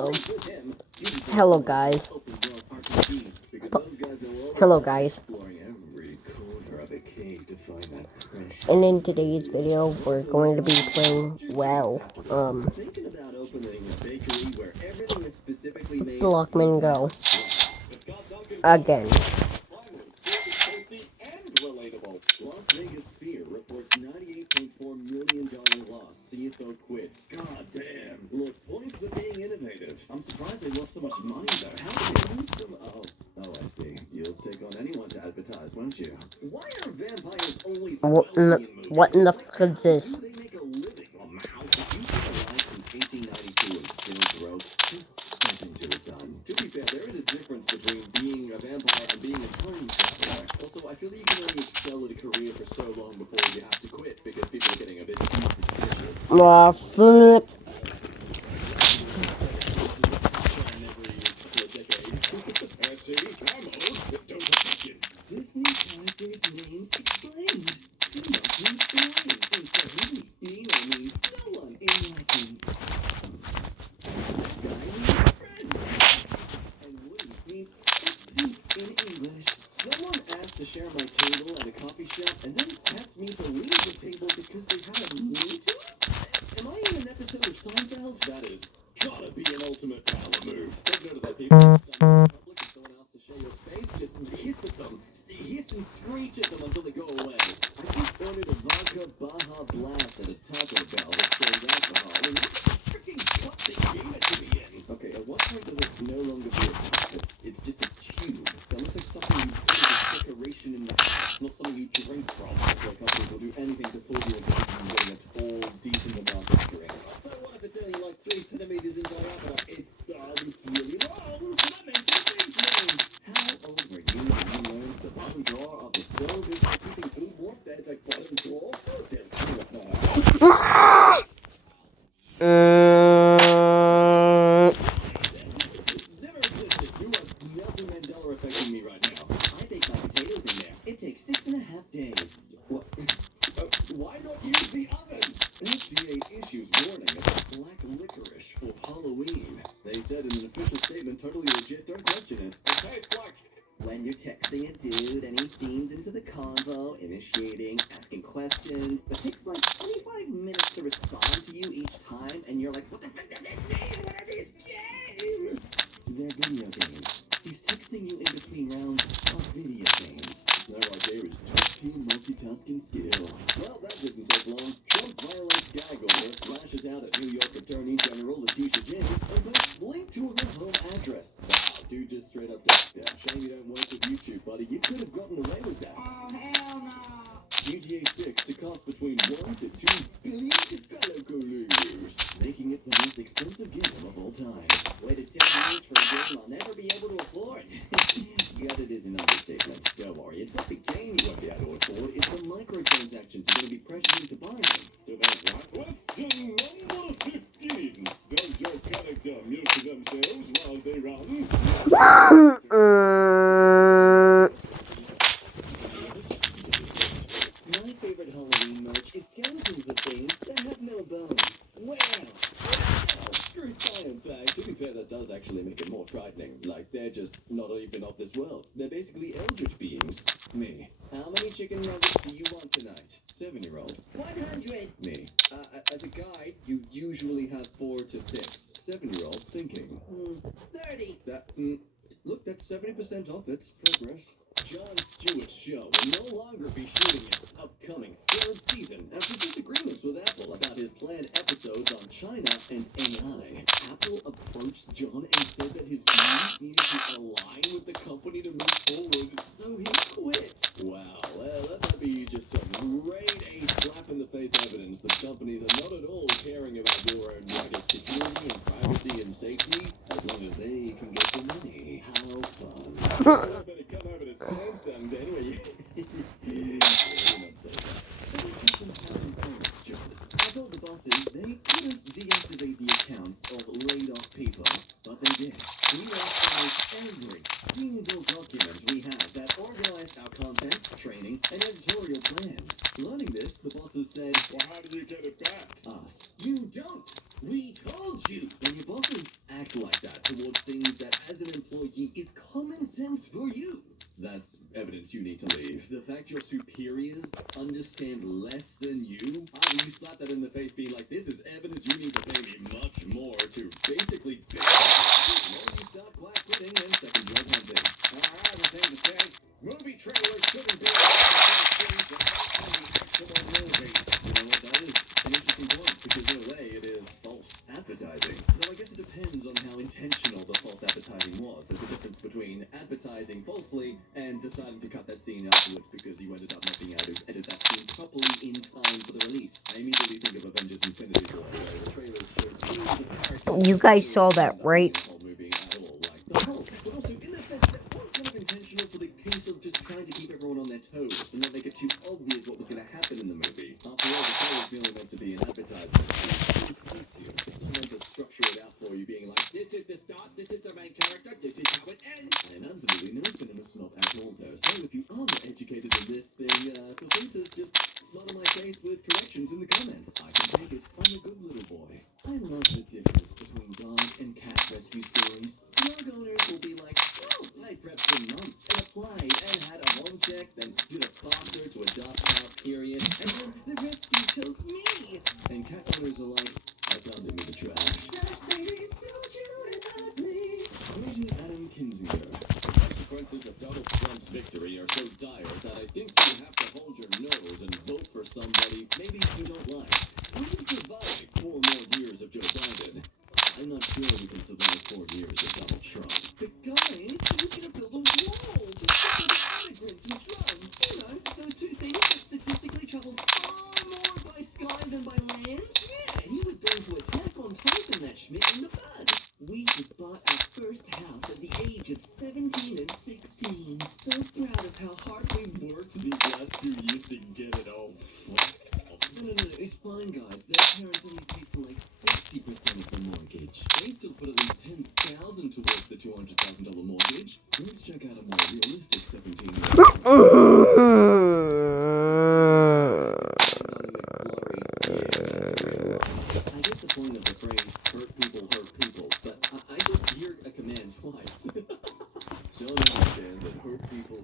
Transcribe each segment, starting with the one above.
So, hello guys. Hello guys. And in today's video, we're going to be playing Blockman Go again. Las Vegas Sphere reports $98.4 million loss. CFO quits. God damn. Look, points for being innovative. I'm surprised they lost so much money though. How did they lose some? Oh, I see. You'll take on anyone to advertise, won't you? Why are vampires always what in the fuck is this? How do they make a living? Well, now, if you've been alive since 1892 and still broke, just step into the sun. To be fair, there is a difference between being a vampire and being a time traveler. Also, I feel that you can only excel at a career for so long before you have to quit because people are getting a bit flip. Disney characters' names explained. Simba means lion in Swahili. Nemo means no one in Latin. Guy means friend. And Woody means XP in English. Someone asked to share my table at a coffee shop and then asked me to leave the table because they had a meeting? Am I in an episode of Seinfeld? That is gotta be an ultimate power move. Take note of that, people. Next time you're in public and someone asks to share your space, just hiss at them. Hiss and screech at them until they go away. I just ordered a vodka Baja Blast at a Taco Bell that serves alcohol, and what the freaking cup they gave it to me in? Okay, at what point does it no longer be a cup? It's just a tube. That looks like something you put as a decoration in the house, not something you drink from. That's why companies will do anything to fool you into thinking you're getting a tall, decent amount of drink. So what if it's only like 3 centimeters in diameter? It's really long, so that makes it a big drink. How old were you when you learned the bottom drawer of the stove is for keeping food warm? There's a bottom drawer? Never existed. You are Nelson Mandela affecting me right now. I bake my potatoes in there. It takes 6.5 days. What? Why not use the oven? FDA issues warning about black licorice for Halloween. They said in an official statement, totally legit, don't question it. It tastes like... When you're texting a dude and he seems into the convo, initiating, asking questions, but takes like 25 minutes to respond to you each time, and you're like, what the fuck does this mean? What are these games? They're video games. He's texting you in between rounds of video games. That right there is top team multitasking skill. Well, that didn't take long. Trump violates gag order, lashes out at New York Attorney General Letitia James, and posts link to her home address. Wow, dude just straight up doxed her. Shame you don't work with YouTube, buddy. You could have gotten away with that. Oh, hell no. GTA 6 to cost between 1 to 2 billion $, making it the most expensive game of all time. Waited 10 years for a game I'll never be able to afford. Gutted is an understatement. Don't worry, it's not the game you won't be able to afford, it's the microtransactions you're going to be pressured into buying. Question number 15. Does your character milk themselves while they run? My favorite Halloween merch is skeletons of things that have no bones. Well, screw science, To be fair, that does actually make it more frightening. Like, they're just not even of this world. They're basically eldritch beings. Me. How many chicken nuggets do you want tonight? 7-year-old. 100. Me. As a guide, you usually have 4 to 6. 7-year-old thinking. 30. Look, that's 70% off. It's progress. Jon Stewart's show will no longer be shooting its upcoming 3rd season after disagreements with Apple about his planned episodes on China and AI. Apple approached Jon and said that his views needed to align with the company to move forward, so he quit. Wow, well, that may be just some grade A slap in the face evidence that companies are not at all caring about your own security and privacy and safety, as long as they can get the money. How fun. Better come over to Samsung then, where you... I told the bosses they couldn't deactivate the accounts of laid-off people, but they did. We lost every single document we had that organized our content, training, and editorial plans. Learning this, the bosses said, well, how do you get it back? Us. You don't! We told you! When your bosses act like hierarchy is common sense for you. That's evidence you need to leave. The fact your superiors understand less than you, either you slap that in the face being like, this is evidence you need to pay me much more to basically or you start quack quitting and second drug hunting. I have a thing to say. Movie trailers shouldn't be things that are the actual movie. You know what, that is an interesting point, because in a way it is false advertising. Though I guess it depends on how intentional the false advertising was. There's a difference between advertising falsely and deciding to cut that scene afterwards because you ended up not being able to edit that scene properly in time for the release. I immediately think of Avengers Infinity War, where the trailers showed scenes of characters. You guys saw that, right? The whole movie at all like the Hulk, but also in the sense that was kind of intentional for the case of just trying to keep everyone on their toes and not make it too obvious what was going to happen in the movie. After all, the trailer is merely meant to be an advertisement. It's not meant to structure it out for you, being like, this is the start, this is the main character, this is how it ends. I am absolutely no cinema snob at all, though. So if you are more educated than this, then feel free to just smother my face with corrections in the comments. I can take it. I'm a good little boy. I love the difference between dog and cat rescue stories. Dog owners will be like, oh, I prepped for months and applied and had a home check, then did a foster to adopt child period, and then the rescue chose me. And cat owners are like, I found him in the trash. Trash baby, so cute and ugly. Quoting Adam Kinzinger, the consequences of Donald Trump's victory are so dire that I think you have to hold your nose and vote for somebody maybe you don't like. We can survive 4 more years of Joe Biden. I'm not sure we can survive 4 years of Donald Trump. But guys, who's gonna build a wall to stop the immigrants and drugs? You know, those two things that statistically travel far more by sky than by land? Yeah, he was going to attack on Titan that Schmidt in the bud. We just bought our first house at the age of 17 and 16. So proud of how hard we worked these last few years to get it all. No, it's fine, guys. Their parents only paid for like 60% of the mortgage. They still put at least $10,000 towards the $200,000 mortgage. Let's check out a more realistic 17-year-old. I get the point of the phrase, hurt people, but I just hear a command twice. She'll understand that hurt people.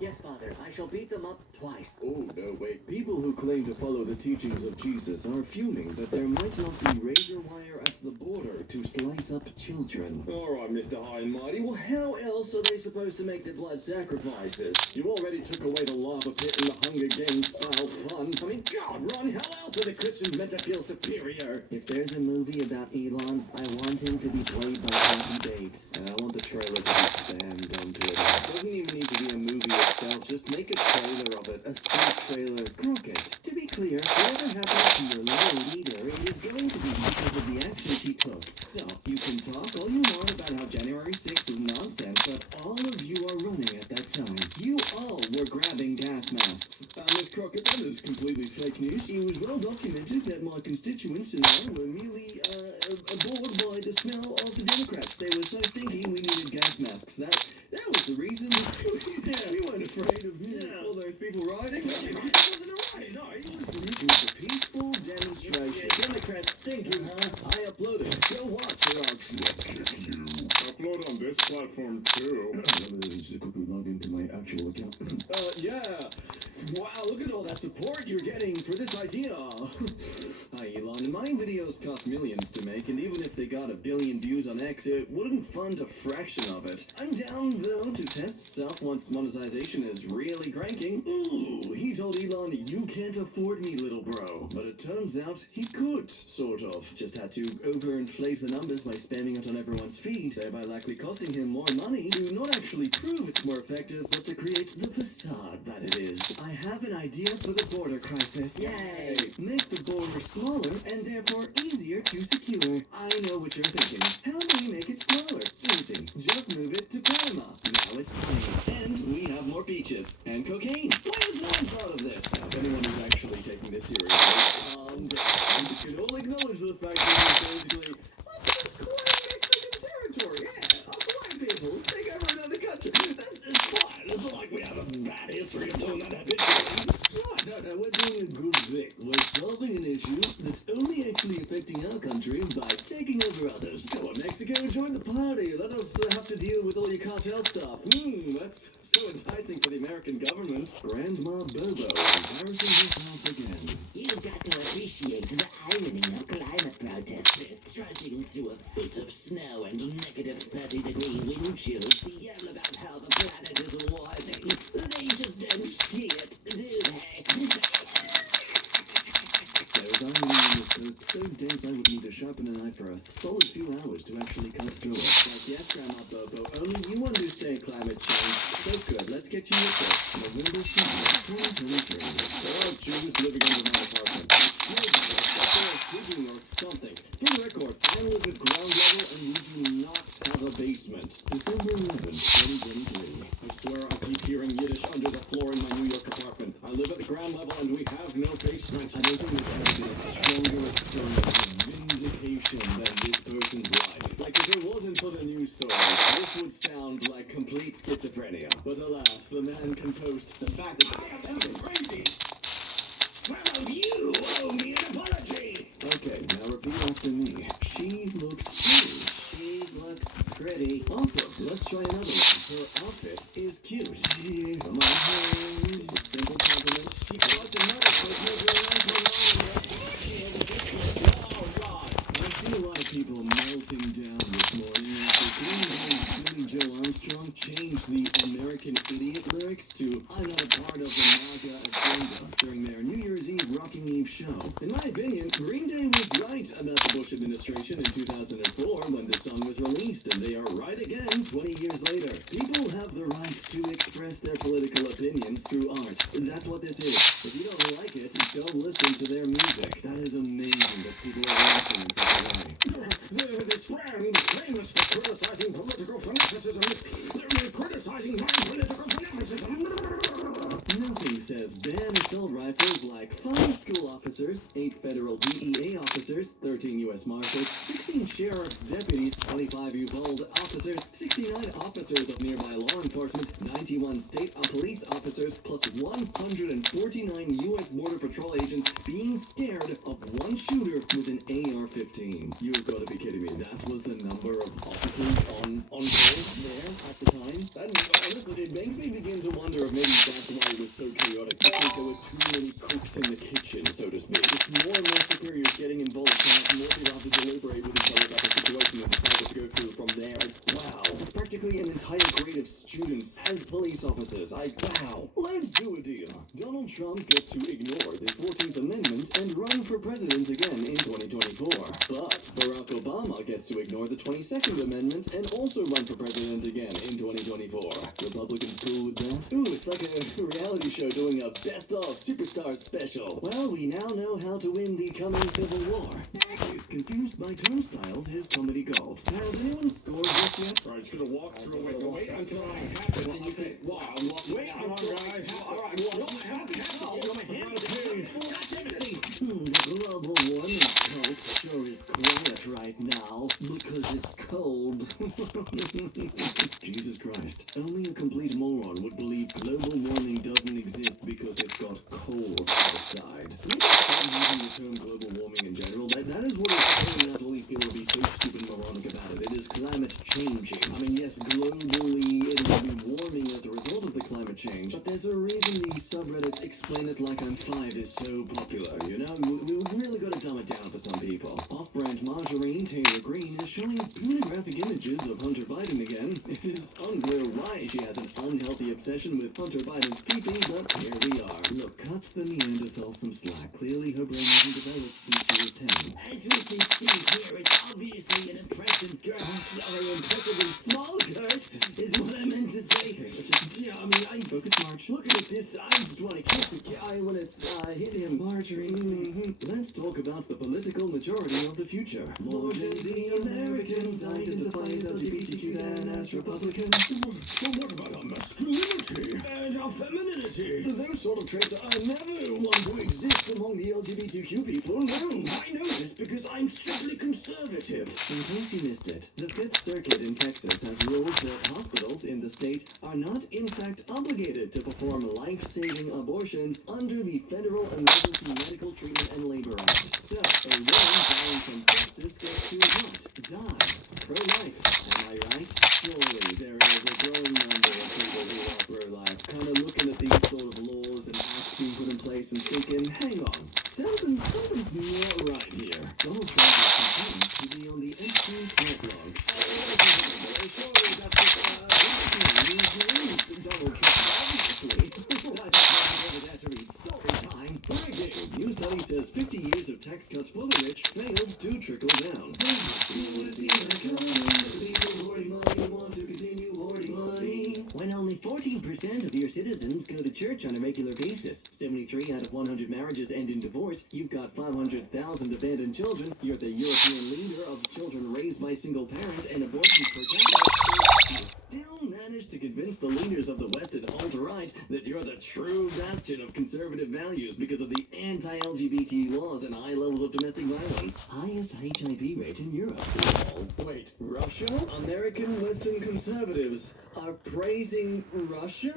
Yes, Father, I shall beat them up twice. Oh, no, wait. People who claim to follow the teachings of Jesus are fuming that there might not be razor wire at the border to slice up children. All right, Mr. High and Mighty, well, how else are they supposed to make their blood sacrifices? You already took away the lava pit and the Hunger Games style fun. I mean, God, Ron, how else are the Christians meant to feel superior? If there's a movie about Elon, I want him to be played by Kathy Bates, and I want the trailer to be spammed onto it. It doesn't even need to be a movie itself, just make a trailer of it, a spoof trailer. Crockett. To be clear, whatever happens to your little leader, it is going to be because of the actions he took. So, you can talk all you want about how January 6th was nonsense, but all of you are running at that time. You all were grabbing gas masks. Miss Crockett, that is completely fake news. It was well documented that my constituents and I were merely bored by the smell of the Democrats. They were so stinky we needed gas masks. That was the reason. We weren't afraid of all those people rioting. It wasn't a riot. No, it was a peaceful demonstration. Democrats stinky, huh? I uploaded. Go watch or I'll kick you. Upload on this platform too. Just quickly log into my actual account. Yeah. Wow, look at all that support you're getting for this idea. Hi, Elon. My videos cost millions to make, and even if they got 1 billion views on X, it wouldn't fund a fraction of it. I'm down, though, to test stuff once monetization is really cranking. Ooh, he told Elon, you can't afford me, little bro. But it turns out he could, sort of. Just had to overinflate the numbers by spamming it on everyone's feed, thereby likely costing him more money to not actually prove it's more effective, but to create the facade that it is. I have an idea for the border crisis. Yay! Make the border smaller and therefore easier to secure. I know what you're thinking. How do we make it smaller? Easy. Just move it to Panama. Now it's tiny. And we have more beaches. And cocaine. Why has no one thought of this? If anyone is actually taking this seriously, calm down. You can all acknowledge the fact that it's basically, let's just claim Mexican territory. Yeah, us white people. Let's take over another country. It's fine. It's not like we have a bad history of doing that habitually. It's fine. No, we're doing a good thing. We're solving an issue that's only actually affecting our country by taking over others. Go on, man. Mexico, join the party. Let us have to deal with all your cartel stuff. That's so enticing for the American government. Grandma Bobo embarrassing herself again. You've got to appreciate the irony of climate protesters trudging through a foot of snow and negative 30-degree wind chills to yell about how the planet is warming. They just don't see it, do they? There was irony in this post so dense I would need to sharpen a knife for a solid few hours to actually cut through it. Like, yes, Grandma Bobo, only you understand climate change. So good, let's get you with this. November 7th, 2023. Oh, Jews living under my apartment. Digging or something. For the record, I live at ground level and we do not have a basement. December 11th, 2023. I swear I keep hearing Yiddish under the floor in my New York apartment. I live at the ground level and we have no basement. I don't think there's ever been a stronger experiment of vindication than this person's life. Like, if it wasn't for the news stories, this would sound like complete schizophrenia. But alas, the man can post the fact that I am crazy. Some of you owe me an apology. Okay, now repeat after me. She looks pretty. She looks pretty. Also, let's try another one. Her outfit is cute. Come on, hey. A simple compliment. She got another I've seen a lot of people melting down this morning after Billy Joe Armstrong changed the American Idiot lyrics to I'm not a part of the MAGA agenda during their New Year's Eve Rocking Eve show. In my opinion, Green Day was right about the Bush administration in 2004 when the song was released, and they are right again 20 years later. People have the right to express their political opinions through art. That's what this is. If you don't like it, don't listen to their music. That is amazing that people are laughing in such a way. This brand is famous for criticizing political fanaticism. They're criticizing non-political fanaticism. Nothing says ban assault rifles like 5 school officers, 8 federal DEA officers, 13 U.S. Marshals, 16 sheriff's deputies, 25 Uvalde officers, 69 officers of nearby law enforcement, 91 state police officers, plus 149 U.S. Border Patrol agents being scared of one shooter with an AR-15. You've got to be kidding me. That was the number of officers on board there at the time. That, honestly, it makes me begin to wonder if maybe that's why it was so chaotic. Because there were too many cooks in the kitchen, so to speak. Just more and more superiors getting involved, so more people have to deliberate with each other about the situation and decide what to go through from there. Wow. That's practically an entire grade of students as police officers. Wow. Let's do a deal. Donald Trump gets to ignore the 14th Amendment and run for president again in 2024. But Barack Obama gets to ignore the 22nd Amendment and also run for president again in 2024. Republicans cool with that? Ooh, it's like a reality show doing a best of superstars special. Well, we now know how to win the coming civil war. He's confused by turnstiles is comedy gold. Has anyone scored this yet? Alright, just gonna walk through it. Wait until I have it, and you can walk. Wait until I have it. Alright, walk. The global warming cult sure is quiet right now because it's cold. Jesus Christ. Only a complete moron would believe global warming doesn't exist because it's got cold outside. Maybe stop using the term global warming in general. That is what is telling out all these people to be so stupid and moronic about it. It is climate changing. I mean, yes, globally it will be warming as a result of the climate change, but there's a reason these subreddits explain it like I'm 5 is so popular, you know? We really gotta dumb it down for some people. Off-brand margarine Taylor Green is showing pornographic images of Hunter Biden again. It is unclear why she has an unhealthy obsession with Hunter Biden's pee-pee, but here we are. Look, cut the Neanderthal some slack. Clearly her brain hasn't developed since she was 10. As we can see here, it's obviously an impressive girl. Or impressively small girls is what I meant to say. Yeah, I mean, I focus, March. Look at this. I just want to kiss a guy when it's hit him. Marjorie, Let's talk about the political majority of the future. More Gen Z Americans identify as LGBTQ than as Republicans. Well, what about our masculinity and our femininity? Those sort of traits are never want to exist among the LGBTQ people. No, I know this because because I'm strictly conservative. In case you missed it, the Fifth Circuit in Texas has ruled that hospitals in the state are not in fact obligated to perform life-saving abortions under the Federal Emergency Medical Treatment and Labor Act. So, a woman dying from sepsis gets to what? Die. Pro-life. Am I right? Surely there is a growing number of people who are pro-life, kind of looking at these sort of laws and acts being put in place and thinking, hang on, something's not right here. Donald Trump is continuing to be on the Epstein flight logs. Surely that's just, Donald Trump, obviously. I just over there to read story time. Breaking. New study says 50 years of tax cuts for the rich failed to trickle down. You would see that coming. People hoarding money want to continue hoarding money. When only 14% of your citizens go to church on a regular basis, 73 out of 100 marriages end in divorce, you've got 500,000 abandoned children, you're the European leader of children raised by single parents and abortions per capita, you still managed to convince the leaders of the West and alt-right that you're the true bastion of conservative values because of the anti-LGBT laws and high levels of domestic violence. Highest HIV rate in Europe. Wait, Russia? American Western conservatives are praising Russia?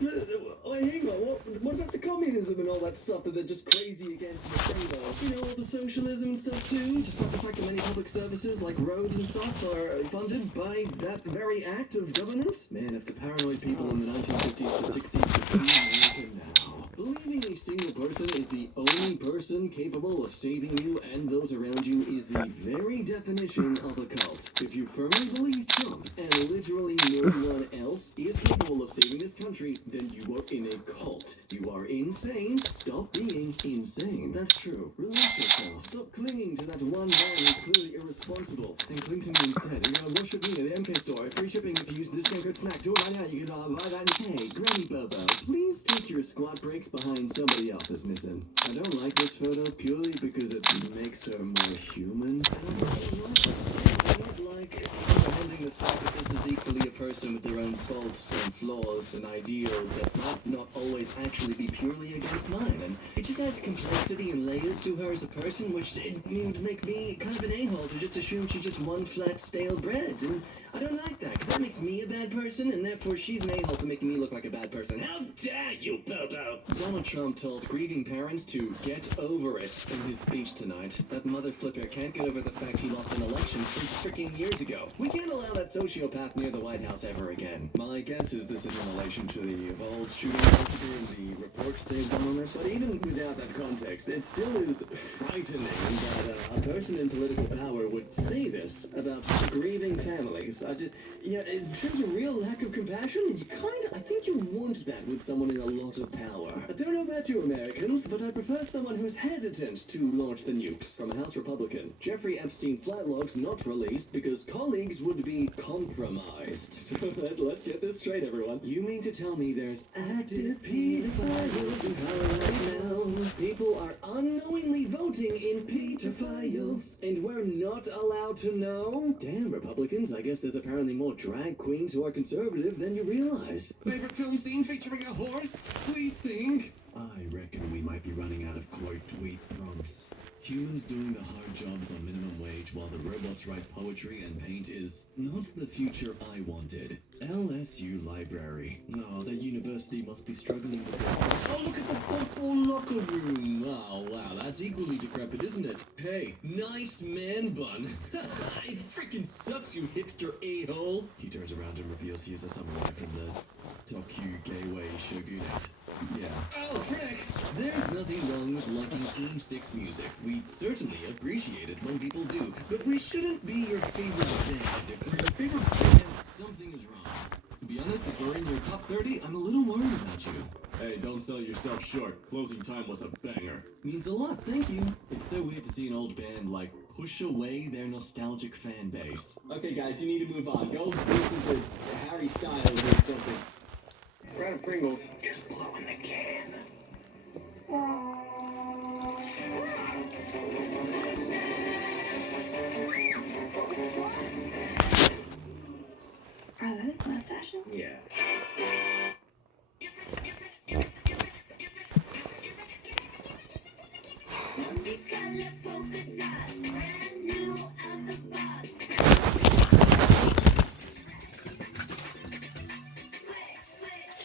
Wait, hang on, what about the communism and all that stuff that they're just crazy against the state of? You know, all the socialism and stuff too? Just about the fact that many public services like roads and stuff are funded by that very act of governance? Man, if the paranoid people in the 1950s to 60s could see America now. Believing a single person is the only person capable of saving you and those around you is the very definition of a cult. If you firmly believe Trump and literally no one else is capable of saving this country, then you are in a cult. You are insane. Stop being insane. That's true. Release yourself. Stop clinging to that one man who's clearly irresponsible and cling to me instead. And you're worship me at the MK store. Free shipping if you use the discount code SNACK. Do it right now. You can buy that. Hey, Granny Bobo, please take your squat breaks behind somebody else's missing. I don't like this photo purely because it makes her more human. I don't like comprehending the fact that this is equally a person with their own faults and flaws and ideals that might not always actually be purely against mine. And it just adds complexity and layers to her as a person, which it would make me kind of an a-hole to just assume she's just one flat stale bread. And I don't like that, because that makes me a bad person, and therefore she's an a-hole for making me look like a bad person. How dare you, Bobo! Donald Trump told grieving parents to get over it in his speech tonight. That mother flipper can't get over the fact he lost an election 3 freaking years ago. We can't allow that sociopath near the White House ever again. My guess is this is in relation to the evolved shooting massacre and the reports they've done on this, but even without that context, it still is frightening that a person in political power would say this about grieving families. It shows a real lack of compassion. I think you want that with someone in a lot of power. I don't know about you Americans, but I prefer someone who's hesitant to launch the nukes. From a House Republican, Jeffrey Epstein flight logs not released because colleagues would be compromised. So let's get this straight, everyone. You mean to tell me there's active pedophiles in power right now? People are unknowingly voting in pedophiles, and we're not allowed to know? Damn, Republicans, I guess there's apparently more drag queens who are conservative than you realize. Favorite film scene featuring a horse? Please think. I reckon we might be running out of quote tweet prompts. Humans doing the hard jobs on minimum wage while the robots write poetry and paint is not the future I wanted. LSU Library. Oh, that university must be struggling with it. Oh, look at the football locker room. Oh, wow, that's equally decrepit, isn't it? Hey, nice man bun. It freaking sucks, you hipster a-hole. He turns around and reveals he is a samurai from the Tokugawa Shogunate. Yeah. Oh, frick! There's nothing wrong with liking E6 music. We certainly appreciate it when people do, but we shouldn't be your favorite band. If we're your favorite band, something is wrong. To be honest, if we're in your top 30, I'm a little worried about you. Hey, don't sell yourself short. Closing time was a banger. Means a lot, thank you. It's so weird to see an old band, push away their nostalgic fan base. Okay, guys, you need to move on. Go listen to Harry Styles or something. Grab Pringles. Just blow in the can. Are those mustaches? Yeah. Multicolored polka dots.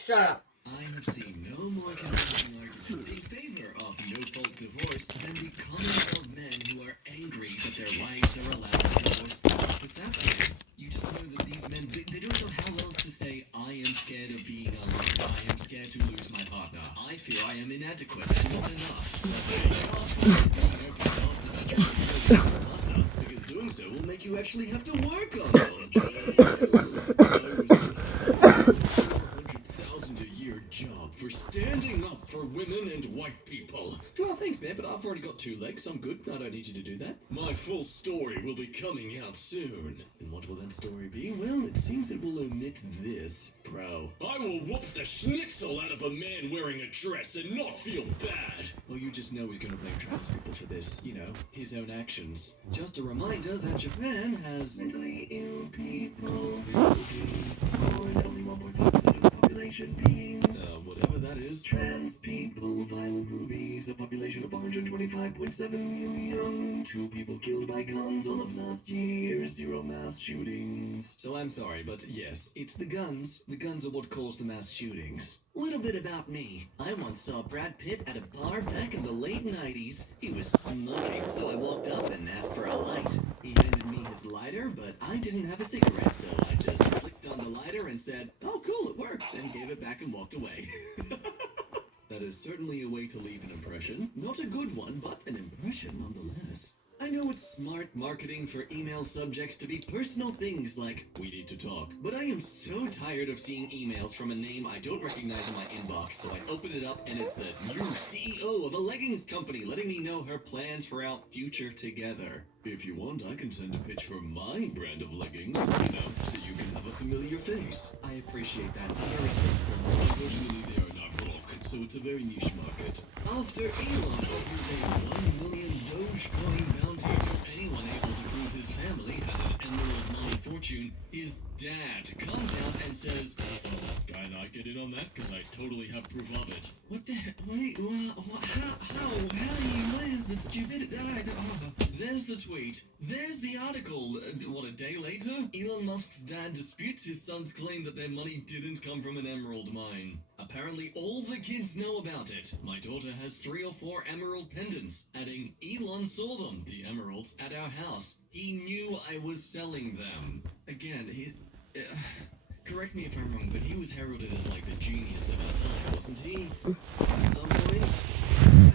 Shut up. I have seen no more convincing arguments in favor of no-fault divorce than the comment of men who are angry that their wives are allowed to divorce them. The sad thing is, you just know that these men, they don't know how else to say, I am scared of being alone. I am scared to lose my partner. I fear I am inadequate and not enough. They are for being open and honest about your partner, because doing so will make you actually have to work on them. 400,000 a year job for standing up for women and white people. Well, thanks, man, but I've already got 2 legs. I'm good. I don't need you to do that. My full story will be coming out soon. And what will that story be? Well, it seems it will omit this. Bro, I will whoop the schnitzel out of a man wearing a dress and not feel bad. Well, you just know he's gonna blame trans people for this. You know, his own actions. Just a reminder that Japan has mentally ill people. Only 1.5% of the population being whatever that is. Trans people, violent movies, a population of 125.7 million. 2 people killed by guns all of last year. 0 mass shootings. So I'm sorry, but yes, it's the guns. The guns are what caused the mass shootings. Little bit about me. I once saw Brad Pitt at a bar back in the late 90s. He was smoking, so I walked up and asked for a light. He handed me his lighter, but I didn't have a cigarette, so I just flicked on the lighter and said, "Oh, cool, it works," and gave it back and walked away. That is certainly a way to leave an impression. Not a good one, but an impression nonetheless. I know it's smart marketing for email subjects to be personal things like, "We need to talk," but I am so tired of seeing emails from a name I don't recognize in my inbox, so I open it up and it's the new CEO of a leggings company letting me know her plans for our future together. If you want, I can send a pitch for my brand of leggings, so you can have a familiar face. I appreciate that. Very grateful. Unfortunately, they are not broke, so it's a very niche market. After Elon offers a 1 million Dogecoin bounty to anyone able to prove his family had an emerald mine fortune, his dad comes out and says, "Oh, can I get in on that? Because I totally have proof of it." What the heck? Wait, how do you, what is that stupid? There's the tweet. There's the article. What, a day later? Elon Musk's dad disputes his son's claim that their money didn't come from an emerald mine. Apparently all the kids know about it. My daughter has 3 or 4 emerald pendants, adding, "Elon saw them, the emeralds, at our house. He knew I was selling them." Again, correct me if I'm wrong, but he was heralded as like the genius of our time, wasn't he? At some point? Wow,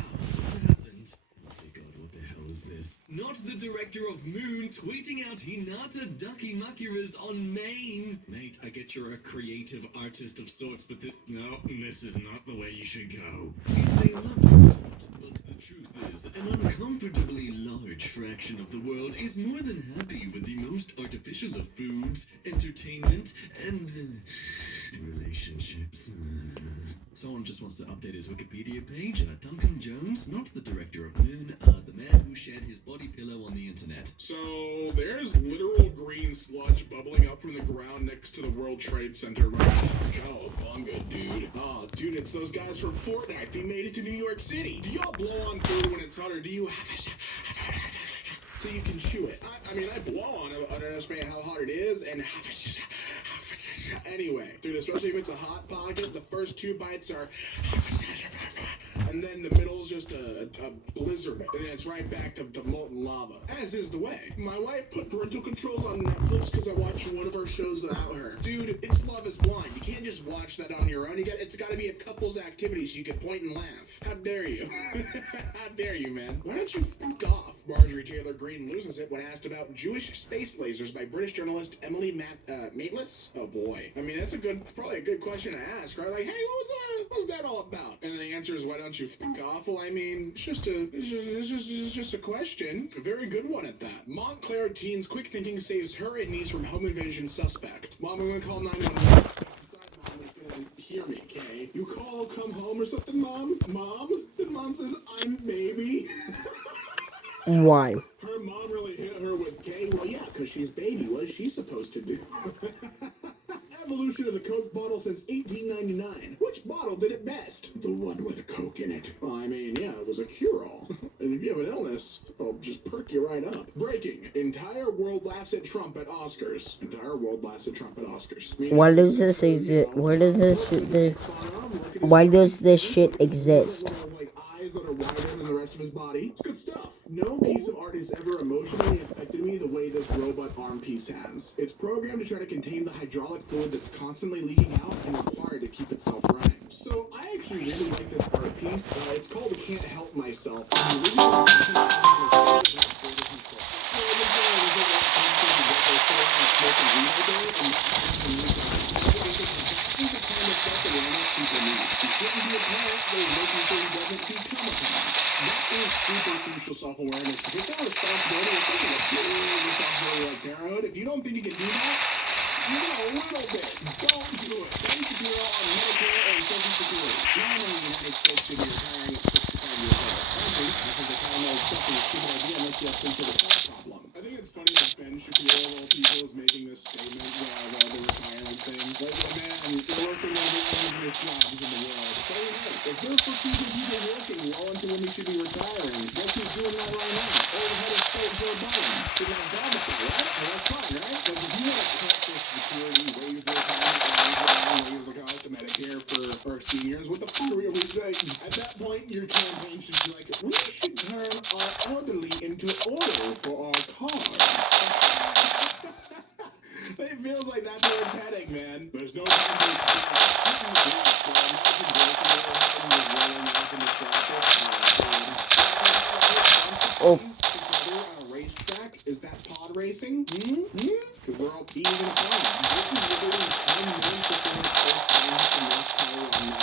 what happened? Oh dear God, what the hell is this? Not the director of Moon tweeting out Hinata Dakimakiras on Maine. Mate, I get you're a creative artist of sorts, but this is not the way you should go. It's a lovely thought, but the truth is, an uncomfortably large fraction of the world is more than happy with the most artificial of foods, entertainment, and relationships. Someone just wants to update his Wikipedia page. Duncan Jones, not the director of Moon, the man who shared his body pillow on the internet. So there's literal green sludge bubbling up from the ground next to the World Trade Center right now. Cowabunga, dude. Oh, dude, it's those guys from Fortnite. They made it to New York City. Do y'all blow on food when it's hot, or do you so you can chew it? I mean, I blow on it, underestimate how hot it is, and anyway, dude, especially if it's a hot pocket, the first 2 bites are, and then the middle's just a blizzard, and then it's right back to molten lava, as is the way. My wife put parental controls on Netflix because I watched one of her shows without her. Dude, it's Love is Blind. You can't just watch that on your own. It's got to be a couple's activity so you can point and laugh. How dare you? How dare you, man? Why don't you fuck off? Marjorie Taylor Greene loses it when asked about Jewish space lasers by British journalist Emily Maitlis. Oh boy. I mean, it's probably a good question to ask, right? Like, hey, what was that all about? And the answer is, why don't you fuck off? Well, I mean, it's just a question. A very good one at that. Montclair teen's quick thinking saves her and niece from home invasion suspect. Mom, I'm gonna call 911. Hear me, Kay. You call, come home or something, Mom? Mom? Then Mom says, I'm baby. Why? Her mom really hit her with Kay. Well, yeah, because she's baby. What is she supposed to do? Evolution of the Coke bottle since 1899. Which bottle did it best? The one with Coke in it. Well, I mean, yeah, it was a cure-all. And if you have an illness, it'll just perk you right up. Breaking. Entire world laughs at Trump at Oscars. Entire world laughs at Trump at Oscars. Why does this exist? Where does this shit? Why does this shit exist? Like eyes that are wider than the rest of his body. It's good stuff. No piece of art has ever emotionally affected me the way this robot arm piece has. It's programmed to try to contain the hydraulic fluid that's constantly leaking out and required to keep itself running. So I actually really like this art piece. It's called "I Can't Help Myself." And the super crucial self-awareness. It's our responsibility, especially like parenthood. If you don't think you can do that, even a little bit, don't do it. Ben Shapiro on Medicare and Social Security. Now in the United States should be retiring at 65 years old. Frankly, because they kind of accepting a stupid idea unless you have some sort of health problem. I think it's funny that Ben Shapiro of all people is making this statement while the retirement thing. Like, man, you're working on the easiest jobs in the world. So, hey, if they're for keeping people working well into when they should be retiring, guess who's doing that right now? Old head of state Joe Biden. Sitting on top of it, right? Well, that's fine, right? But if you want to cut Social Security, raise the retirement, raise the cost of Medicare for our seniors, what the fuck are we doing? At that point, your campaign should be like, we should turn our elderly into oil for our cars. It feels like that's where it's heading, man. There's no time to Oh. On a racetrack, is that pod racing? Because they're all peas in a pod. This is literally 10 minutes before the first game to North Carolina.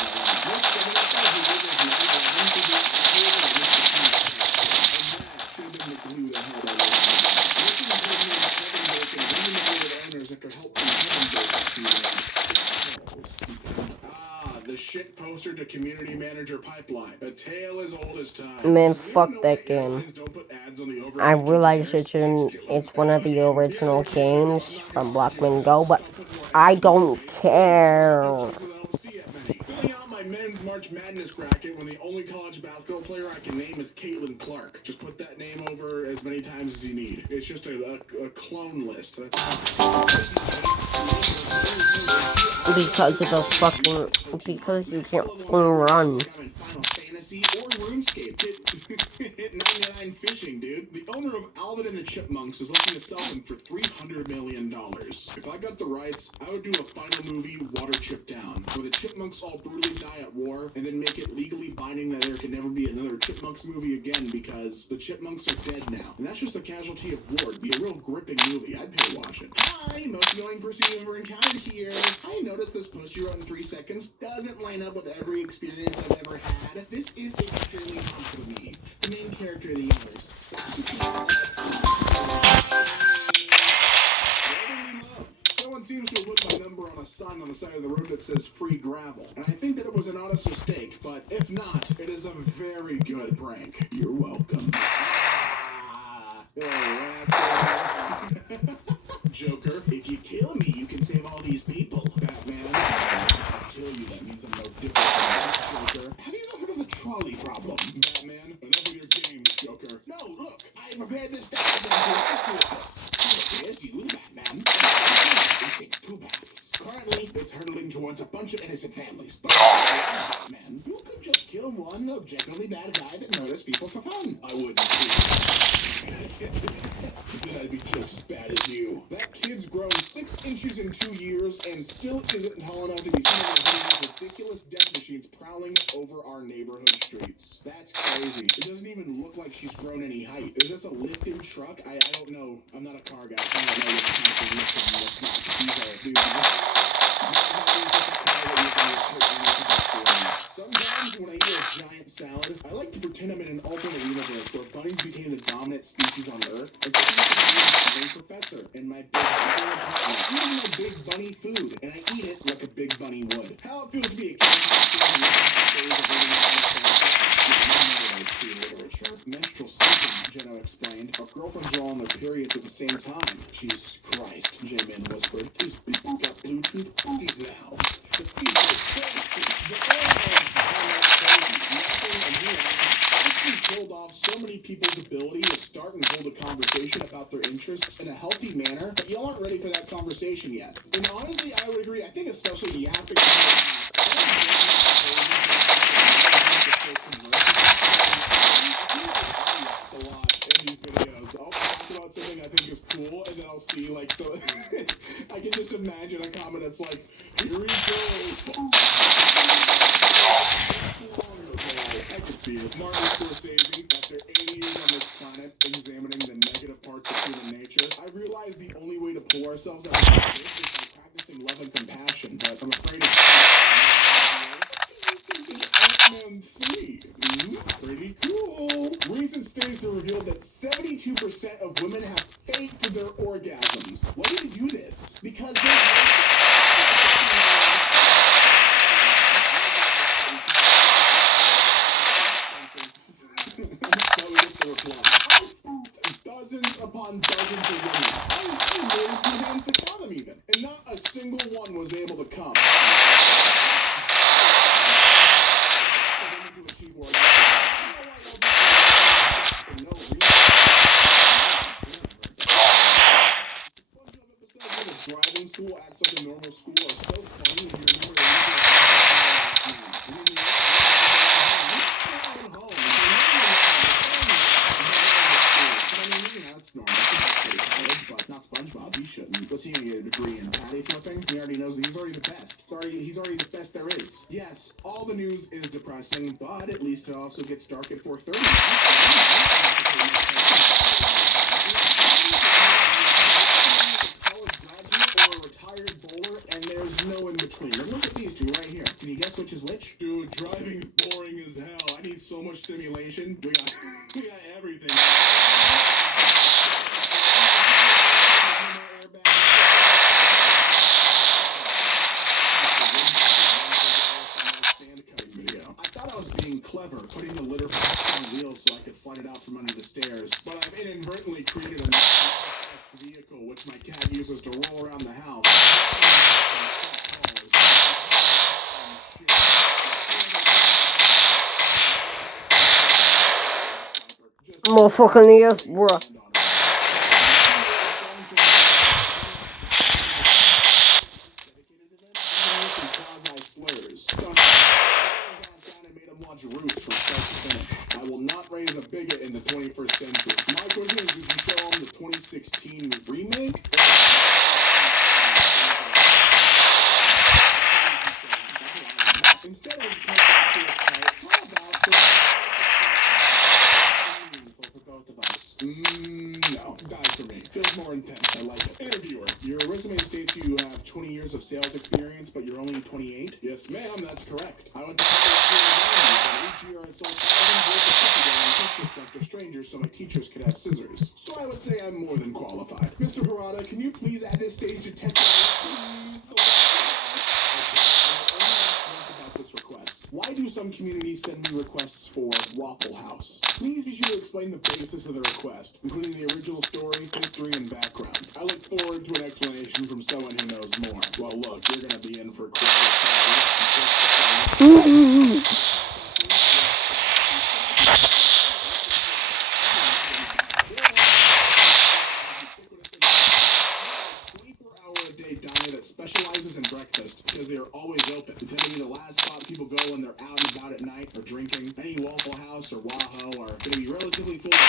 Most of the guys who did this to be accurate and that should have been the glue that held our race. This is Kevin Bacon, one owners that could help the shit poster to community manager pipeline. A tale as old as time. Man, fuck that game. I realize it's one of the original games from Blockman Go, but I don't care. Filling out my men's March Madness bracket when the only college basketball player I can name is Caitlin Clark. Just put that name over as many times as you need. It's just a clone list. Because of the fucking... Because you can't run. Or RuneScape. Hit 99 fishing, dude. The owner of Alvin and the Chipmunks is looking to sell them for $300 million. If I got the rights, I would do a final movie, Water Chip Down, where the chipmunks all brutally die at war, and then make it legally binding that there can never be another Chipmunks movie again because the chipmunks are dead now. And that's just the casualty of war. It'd be a real gripping movie. I'd pay to watch it. Hi, most annoying person you ever encountered here. I noticed this post you wrote in 3 seconds doesn't line up with every experience I've ever had. This is extremely possible to me, the main character of the universe. Someone seems to have put my number on a sign on the side of the road that says free gravel. And I think that it was an honest mistake, but if not, it is a very good prank. You're welcome. Joker, if you kill me, you can save all these people. Batman, if I kill you, that means I'm no different from you, Joker. Have you ever heard of the trolley problem? Batman, enough of your games, Joker. No, look, I prepared this diagram to assist you with this. Here's you, the Batman. It takes 2 paths. Currently, it's hurtling towards a bunch of innocent families. But Batman, you could just kill one objectively bad guy that murders people for fun. I wouldn't do then I'd be just as bad as you. That kid's grown 6 inches in 2 years and still isn't tall enough to be seen in these ridiculous death machines prowling over our neighborhood streets. That's crazy. It doesn't even look like she's grown any height. Is this a lifted truck? I don't know. I'm not a car guy. I don't know what's constantly lifted and what's not. These sometimes when I eat a giant salad, I like to pretend I'm in an alternate universe where bunnies became the dominant species on Earth. It's like a professor and my big bunny apartment. Eating my big bunny food, and I eat it like a big bunny would. How it feels to be a menstrual symptom, Jenna explained. Our girlfriends are all on their periods at the same time. Jesus Christ, J-Man whispered. These people got Bluetooth buddies now. The future is crazy. I've been told off so many conversation yet. And honestly, I would agree. I think especially you have to a lot in these videos. I'll talk about something I think is cool, and then I'll see like so. I can just imagine a comment that's like, "Here he goes." I could see it. Martin Scorsese, after 80 years on this planet, examining the negative parts of human nature, I realized the only way to pull ourselves out of this is by practicing love and compassion. But I'm afraid it's Ant-Man 3. Pretty cool. Recent studies have revealed that 72% of women have faked their orgasms. Why do they do this? Because dozens upon dozens of women. I nearly two hands to count them even. And not a single one was able to come. Driving school acts like a normal school are so funny if you remember that's normal. College, but not SpongeBob. He shouldn't. What's he gonna get a degree in? Patty flipping? He already knows that he's already the best. He's already the best there is. Yes, all the news is depressing, but at least it also gets dark at 4:30. Retired bowler, and there's no in between. And look at these two right here. Can you guess which is which? Dude, driving's boring as hell. I need so much stimulation. We got everything. I thought I was being clever, putting the litter box on wheels so I could slide it out from under the stairs, but I've inadvertently created a vehicle which my cat uses to roll around the house. Motherfucking yes, bruh. I will not raise a bigot in the 21st century. My question is, did you show him the 2016 remake? Instead of how about for both of us? No, die for me. Feels more intense. I like it. Interviewer, your resume states you have 20 years of sales experience, but you're only 28. Yes, ma'am, that's correct. I went to each year I sold thousands worth of cookie dough and Christmas stuff to strangers so my teachers could have scissors. So I would say I'm more than qualified. Mr. Harada, can you please add this stage to text? Why do some communities send me requests for Waffle House? Please be sure to explain the basis of the request, including the original story, history, and background. I look forward to an explanation from someone who knows more. Well, look, you're gonna be in for quite a diner that specializes in breakfast because they are always open. They tend to be the last spot people go when they're out and about at night or drinking. Any Waffle House or Waho are going to be relatively full of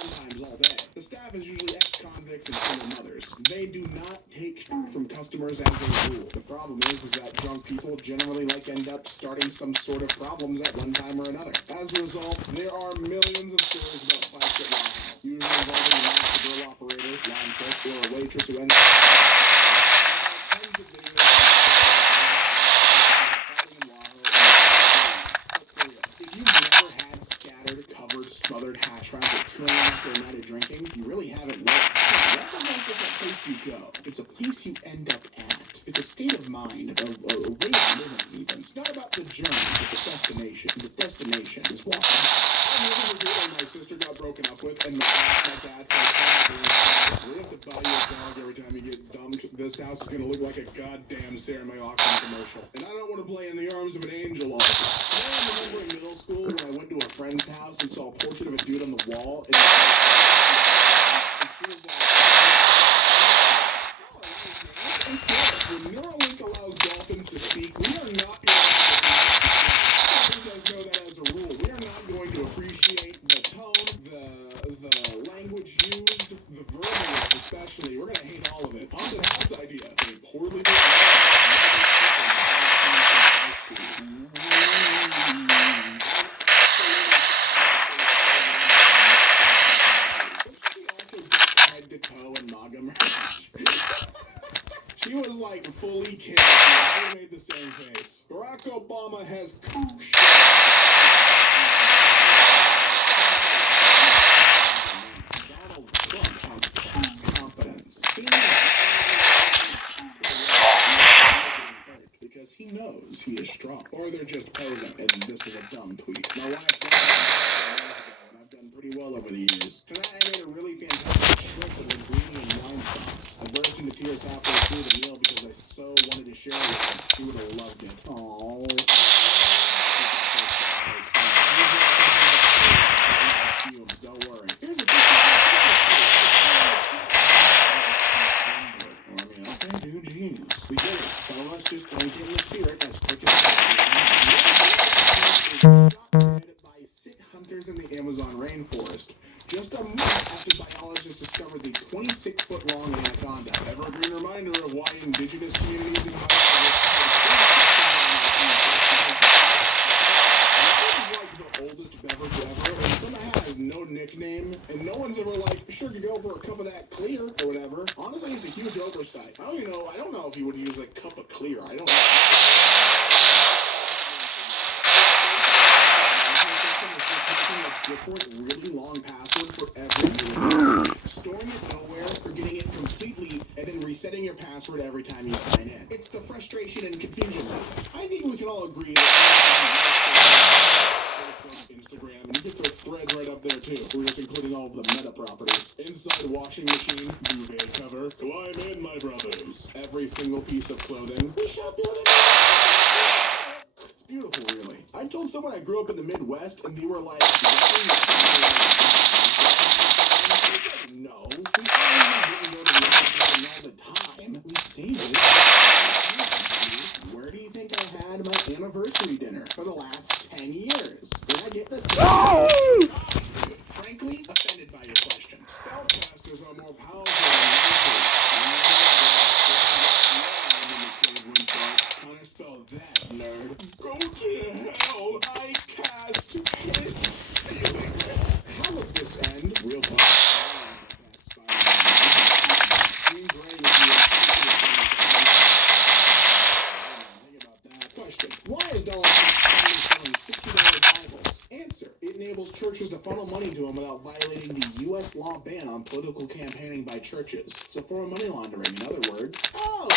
sometimes all day. The staff is usually ex-convicts and single mothers. They do not take from customers as a rule. The problem is that drunk people generally end up starting some sort of problems at one time or another. As a result, there are millions of stories about fights at Waho, usually involving a master grill operator, line cook, or a waitress who ends up tons of videos fighting in Waho. If you've never had scattered, covered, smothered hash browns at 2 a.m. after a night of drinking, you really haven't lived. Waffle House isn't a place you go. It's a place you end up at. It's a state of mind, a way of living even. It's not about the journey, but the destination. The destination is Waffle House. I never forget when my sister got broken up with, and my dad said, we have to buy you a dog every time you get dumped. This house is going to look like a goddamn Sarah McLachlan commercial. And I don't want to play in the arms of an angel all the time. I remember in middle school when I went to a friend's house and saw a portrait of a dude on the wall. And the verbalist especially. We're gonna hate all of it. Haunted house idea. A poorly head to toe and MAGA merch. She was like fully killed. They made the same face. Barack Obama has Donald Trump has confidence. Because he knows he is strong. Or they're just posing, and this was a dumb tweet. My wife died and I've done pretty well over the years. Tonight I made a really fantastic shrimp with linguine and wine sauce. I burst into tears halfway through the meal because I so wanted to share it with her. She would have loved it. Aww. Don't worry. Here's a okay, dude, jeez. We get it. Some of us just don't get in the spirit as quick as by sit hunters in the Amazon rainforest. Just a month after biologists discovered the 26-foot-long anaconda. Evergreen reminder of why indigenous communities in oldest beverage ever, and somehow has no nickname, and no one's ever like, sure could go for a cup of that clear or whatever. Honestly, it's a huge oversight. I don't know if he would use a cup of clear. I don't know. Different, really long password for every user. Storing it nowhere or getting it completely and then resetting your password every time you sign in. It's the frustration and confusion. I think we can all agree that Instagram, and you get those threads right up there too. We're just including all of the meta properties. Inside washing machine, duvet cover, climb in, my brothers. Every single piece of clothing. We shall build it. It's beautiful, really. I told someone I grew up in the Midwest, and they were like, no, we didn't go to the all the time. We saved it. Where do you think I had my anniversary dinner for the last 10 years? Did I get this? Frankly, offended by your question. Spellcasters are more powerful than counterspell that, nerd. Go to hell, I cast hit. How would this end? Real fun. Green Gray would be question. Why is Donald Trump selling $60 Bibles? Answer. It enables churches to funnel money to them without violating the U.S. law ban on political campaigning by churches. It's a form of money laundering, in other words. Oh!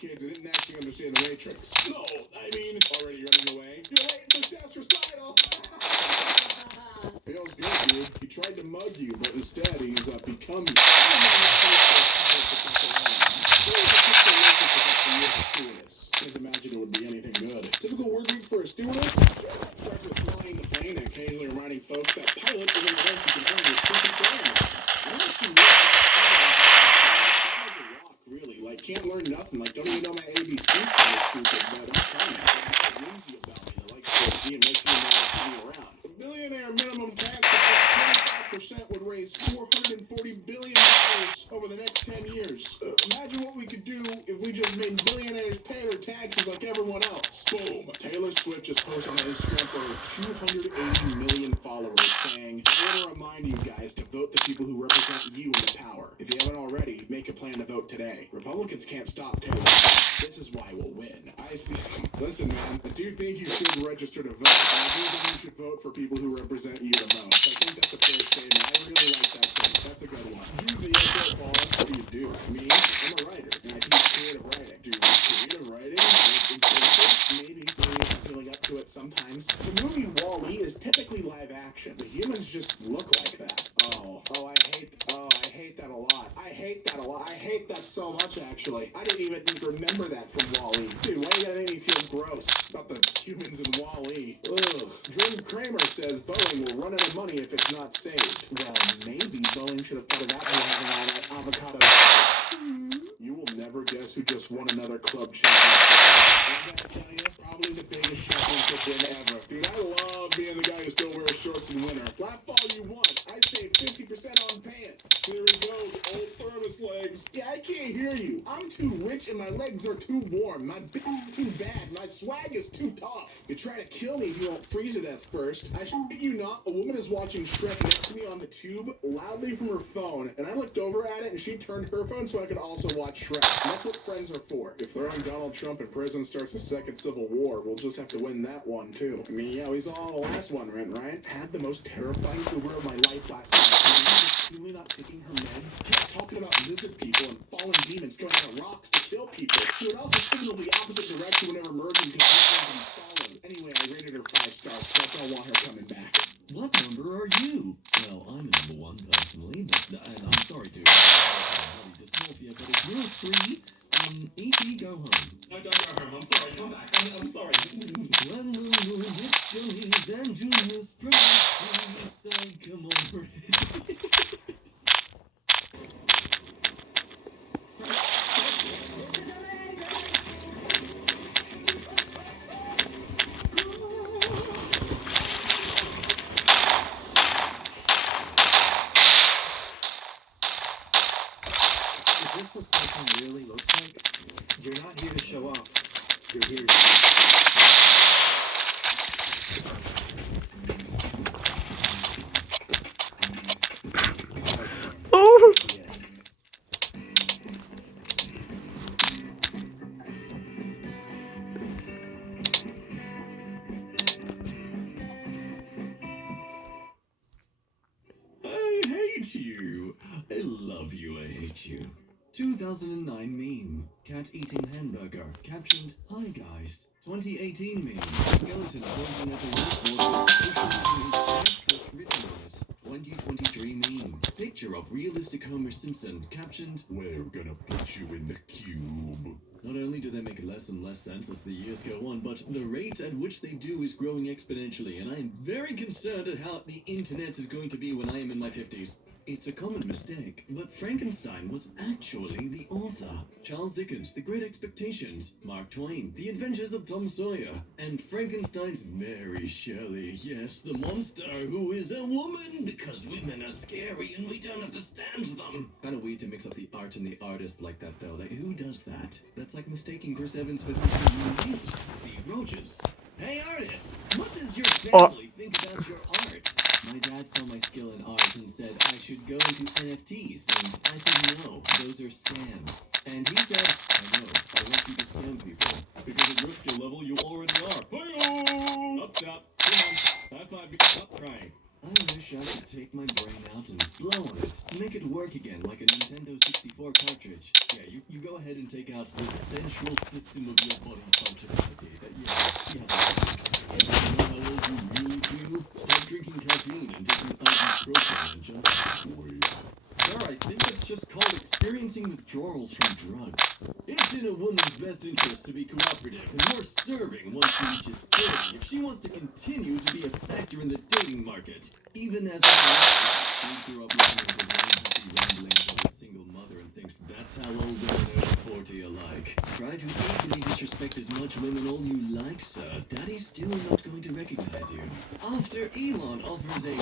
Kids that didn't actually understand the Matrix. No, I mean, already running away. You're late for Steph's recital. Feels good, dude. He tried to mug you, but instead he's become you. Can't imagine it would be anything good. Typical work week for a stewardess? Start with flying the plane and occasionally reminding folks that pilot isn't a rank you can earn with freaking flying. I don't actually know really. Like, can't learn nothing. Like, don't even know my ABC's kind of stupid, but I'm trying to. It's whimsy about me. I like to be and makes me around. A billionaire minimum tax of 25% would raise $440 billion over the next 10 years. Imagine what we could do if we just made billionaires pay their taxes like everyone else. Boom. Taylor Swift just posted on Instagram for her 280 million followers saying, I want to remind you guys to vote the people who represent you in the power. If you haven't already, make a plan to vote today. Republicans can't stop Taylor. This is why we'll win. Listen, man, I do think you should register to vote. I do think you should vote for people who represent you to vote. I think that's a fair statement. I really like that take. That's a good one. You, the airport boss, what do you do? Me? I'm a writer, and I teach creative writing. Do creative writing? Maybe I'm feeling up to it sometimes. The movie WALL-E is typically live action. The humans just look like that. I hate that a lot. I hate that so much, actually. I didn't even remember that from WALL-E. Dude, why do you gotta make me feel gross about the humans in WALL-E? Ugh. Jim Cramer says Boeing will run out of money if it's not saved. Well, maybe Boeing should have thought of that by having all that avocado. You will never guess who just won another club championship. I gotta tell you, probably the biggest championship win ever. Dude, I love being the guy who still wears shorts in winter. Laugh all you want. I save 50% on pants. There he goes, old thermos legs. Yeah, I can't hear you. I'm too rich and my legs are too warm. My is too bad. My swag is too tough. You try to kill me if you won't freeze to death first. I shit you not. A woman is watching Shrek next to me on the tube loudly from her phone, and I looked over at it and she turned her phone so I could also watch Shrek. And that's what friends are for. If throwing Donald Trump in prison starts a second civil war, we'll just have to win that one too. I mean, yeah, we saw the last one, right? Had the most terrifying Uber of my life last night. She was really not taking her meds. Kept talking about lizard people and fallen demons going out of rocks to kill people. She would also signal the opposite direction whenever merging because she had been fallen. Anyway, I rated her 5 stars, so I don't want her coming back. What number are you? Well, I'm number 1 personally, but and I'm sorry to body dysmorphia, but if you're 3, E.T. go home. No, don't go home. I'm sorry. Come back. I'm sorry. When the moon hits your knees and June is pretty, say come over. Is this what something really looks like? You're not here to show off. You're here to... Yes. I hate you. I love you, I hate you. 2009 meme. Cat eating hamburger. Captioned, hi guys. 2018 meme. Skeleton pointing at a whiteboard with social signs access written on it. 2023 meme. Picture of realistic Homer Simpson. Captioned, we're gonna put you in the cube. Not only do they make less and less sense as the years go on, but the rate at which they do is growing exponentially, and I am very concerned at how the internet is going to be when I am in my 50s. It's a common mistake, but Frankenstein was actually the author. Charles Dickens, The Great Expectations. Mark Twain, The Adventures of Tom Sawyer. And Frankenstein's Mary Shelley, yes, the monster who is a woman, because women are scary and we don't understand them. Kind of weird to mix up the art and the artist like that, though. Like, who does that? That's like mistaking Chris Evans for Steve Rogers. Hey artists, what does your family think about your art? My dad saw my skill in art and said I should go into NFTs, and I said no, those are scams. And he said, I know, I want you to scam people, because at your skill level you already are. Hey-oh! Up top, come on, high five, stop crying. I wish I could take my brain out and blow on it to make it work again like a Nintendo 64 cartridge. Yeah, you go ahead and take out the central system of your body's functionality. See how that works. You know how old you really feel? Stop drinking caffeine and taking ibuprofen and just wait. Sir, I think it's just called experiencing withdrawals from drugs. It's in a woman's best interest to be cooperative and more serving once she reaches 40 if she wants to continue to be a factor in the dating market. Even as a who grew up listening to happy ramblings of a single mother and thinks that's how old women over 40 are like. Try to equally disrespect as much women all you like, sir. Daddy's still not going to recognize you. After Elon offers a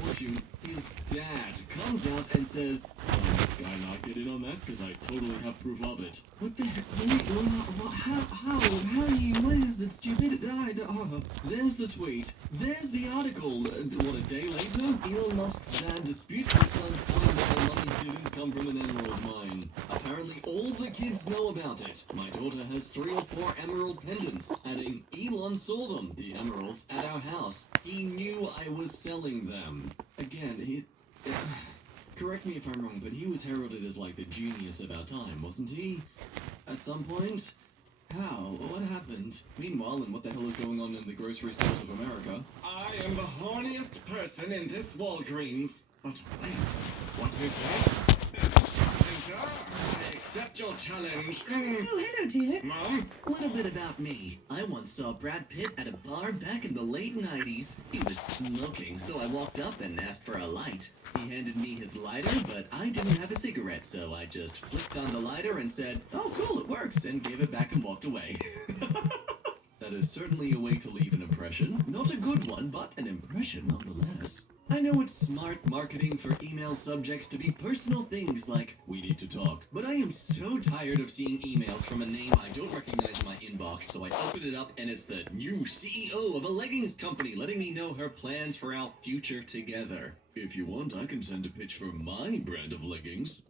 fortune, his dad comes out and says, can I not get in on that? Because I totally have proof of it. What the heck? How is that stupid? There's the tweet. There's the article. What, a day later? Elon Musk's dad disputes his son's claim that the money didn't come from an emerald mine. Apparently all the kids know about it. My daughter has 3 or 4 emerald pendants. Adding, Elon saw them, the emeralds, at our house. He knew I was selling them. Again, he's... correct me if I'm wrong, but he was heralded as like the genius of our time, wasn't he? At some point? How? What happened? Meanwhile, and what the hell is going on in the grocery stores of America? I am the horniest person in this Walgreens. But wait, what is that? accept your challenge. Oh, hello, dear. Mom? A little bit about me. I once saw Brad Pitt at a bar back in the late 90s. He was smoking, so I walked up and asked for a light. He handed me his lighter, but I didn't have a cigarette, so I just flicked on the lighter and said, "Oh, cool, it works," and gave it back and walked away. That is certainly a way to leave an impression. Not a good one, but an impression nonetheless. I know it's smart marketing for email subjects to be personal things like, "We need to talk," but I am so tired of seeing emails from a name I don't recognize in my inbox, so I open it up and it's the new CEO of a leggings company letting me know her plans for our future together. If you want, I can send a pitch for my brand of leggings,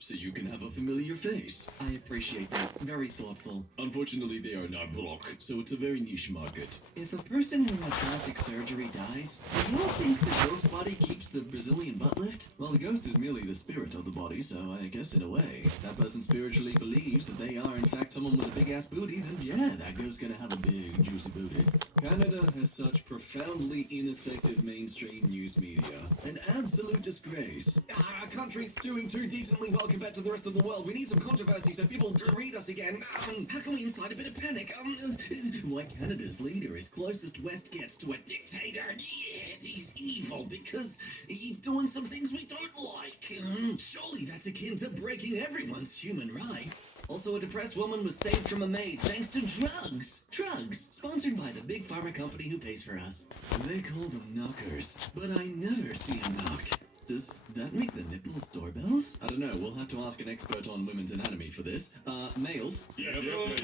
so you can have a familiar face. I appreciate that. Very thoughtful. Unfortunately, they are not block, so it's a very niche market. If a person who had plastic surgery dies, do you think the ghost body keeps the Brazilian butt lift? Well, the ghost is merely the spirit of the body, so I guess in a way, if that person spiritually believes that they are in fact someone with a big ass booty, then yeah, that ghost's gonna have a big juicy booty. Canada has such profoundly ineffective mainstream news media. An absolute disgrace. Our country's doing too decently well compared to the rest of the world. We need some controversy so people read us again. How can we incite a bit of panic? Why Canada's leader is closest West gets to a dictator, and yet he's evil because he's doing some things we don't like. Surely that's akin to breaking everyone's human rights. Also, a depressed woman was saved from a maid thanks to drugs. Drugs, sponsored by the big pharma company who pays for us. They call them knockers, but I never see a knock. Does that make the nipples doorbells? I don't know, we'll have to ask an expert on women's anatomy for this. Males? Yeah, those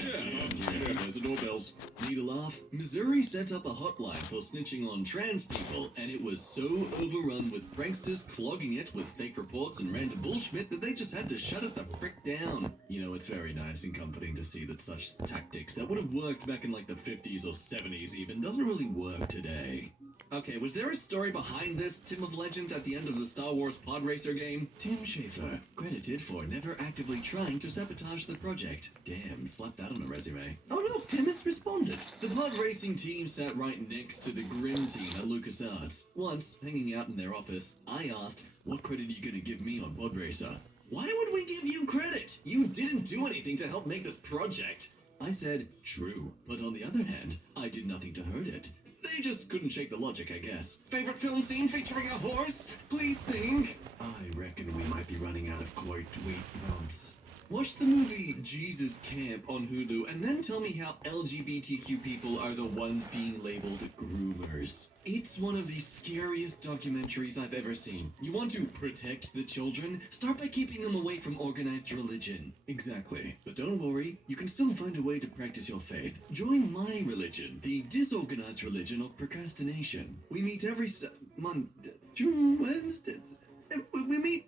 are doorbells. Need a laugh? Missouri set up a hotline for snitching on trans people, and it was so overrun with pranksters clogging it with fake reports and random bullshit that they just had to shut it the frick down. It's very nice and comforting to see that such tactics that would have worked back in like the 50s or 70s even doesn't really work today. Okay, was there a story behind this Tim of Legend at the end of the Star Wars pod racer game? Tim Schafer, credited for never actively trying to sabotage the project. Damn, slap that on a resume. Oh look, Tim has responded. The pod racing team sat right next to the Grim team at LucasArts. Once, hanging out in their office, I asked, "What credit are you gonna give me on pod racer?" "Why would we give you credit? You didn't do anything to help make this project." I said, "True, but on the other hand, I did nothing to hurt it." They just couldn't shake the logic, I guess. Favorite film scene featuring a horse? Please think. I reckon we might be running out of quote tweet prompts. Watch the movie Jesus Camp on Hulu and then tell me how LGBTQ people are the ones being labeled groomers. It's one of the scariest documentaries I've ever seen. You want to protect the children? Start by keeping them away from organized religion. Exactly. But don't worry, you can still find a way to practice your faith. Join my religion, the disorganized religion of procrastination. We meet every Wednesday.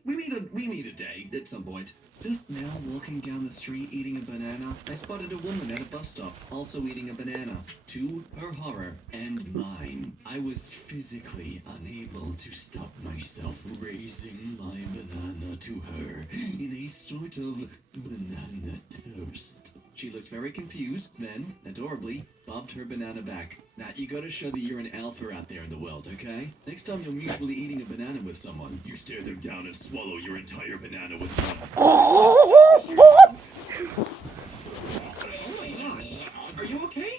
We meet a day at some point. Just now, walking down the street eating a banana, I spotted a woman at a bus stop, also eating a banana. To her horror, and mine, I was physically unable to stop myself raising my banana to her in a sort of banana toast. She looked very confused, then, adorably, bobbed her banana back. Now, you gotta show that you're an alpha out there in the world, okay? Next time you're mutually eating a banana with someone, you stare them down and swallow your entire banana with one. Are you okay?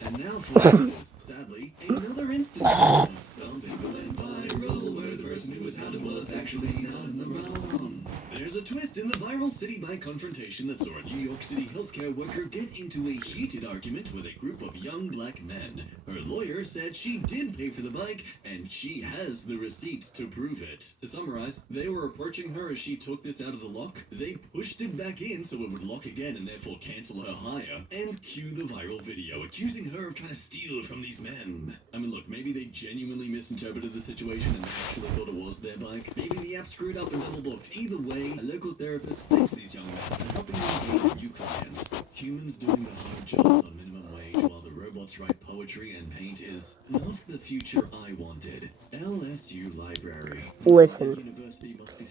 And now for sadly, another instance of something went viral where the person who was outed was actually not in the wrong. There's a twist in the viral city bike confrontation that saw a New York City healthcare worker get into a heated argument with a group of young black men. Her lawyer said she did pay for the bike, and she has the receipts to prove it. To summarize, they were approaching her as she took this out of the lock. They pushed it back in so it would lock again and therefore cancel her hire, and cue the viral video accusing her of trying to steal from these men. I mean, look, maybe they genuinely misinterpreted the situation and actually thought it was their bike. Maybe the app screwed up and double booked. Either way, a local therapist thanks these young men for helping them gain a new client. Humans doing the hard jobs on minimum wage while the robots write poetry and paint is not the future I wanted. LSU Library. Listen,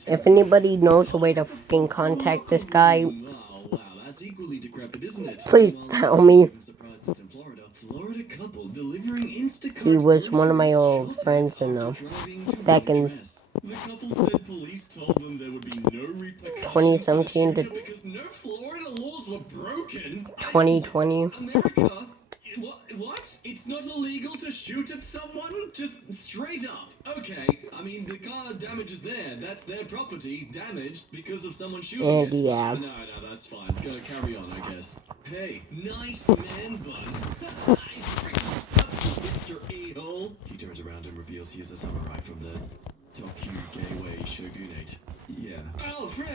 if anybody knows a way to fucking contact this guy, Wow, that's equally decrepit, isn't it? please tell me. I'm surprised it's in Florida. Florida couple delivering Instacart He was one of my old groceries friends, after you know, driving to back in dress. The couple said police told them there would be no repercussions 2017 for the to shooter because no Florida laws were broken. 2020. America? What? It's not illegal to shoot at someone? Just straight up. Okay, I mean, the car damage is there. That's their property damaged because of someone shooting And it. yeah. No, that's fine. Gotta carry on, I guess. Hey, nice man bun. I freaking suck, Mr. A-hole. He turns around and reveals he is a samurai from the Tokyo Gateway Shogunate. Yeah. Oh, frick!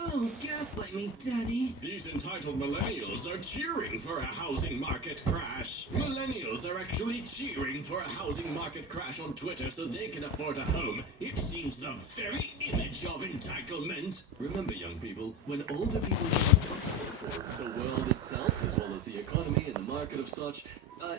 Oh, gaslight me, Daddy. These entitled millennials are cheering for a housing market crash. Millennials are actually cheering for a housing market crash on Twitter so they can afford a home. It seems the very image of entitlement. Remember, young people, when older people the world itself, as well as the economy and the market of such,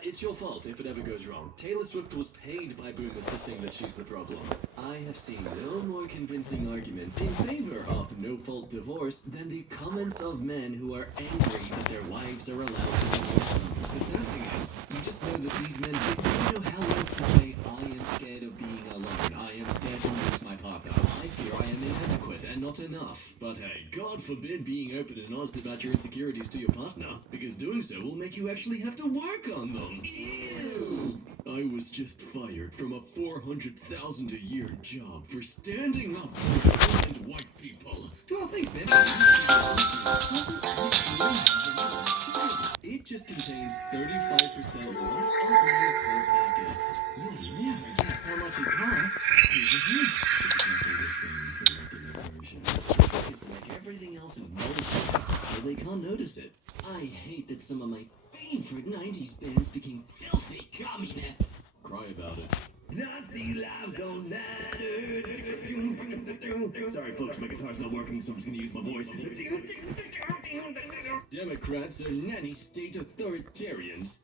it's your fault if it ever goes wrong. Taylor Swift was paid by boomers to sing that she's the problem. I have seen no more convincing arguments in favor of no-fault divorce than the comments of men who are angry that their wives are allowed to divorce them. The sad thing is, you just know that these men don't know how else to say, I am scared of being alone. I am scared to lose my partner. I fear I am inadequate and not enough. But hey, God forbid being open and honest about your insecurities to your partner, because doing so will make you actually have to work on them. Ew! I was just fired from a $400,000 a year job for standing up for violent white people. Oh, thanks, man. Doesn't actually have sugar. It just contains 35% less oatmeal per packet. You'll never guess how much it costs. Here's a hint. Exactly the same as the regular version. The trick is to make everything else noticeable so they can't notice it. I hate that some of my favorite 90s bands became filthy communists. Cry about it. Nazi lives don't matter. Sorry, folks, my guitar's not working, so I'm just gonna use my voice. Democrats are nanny state authoritarians.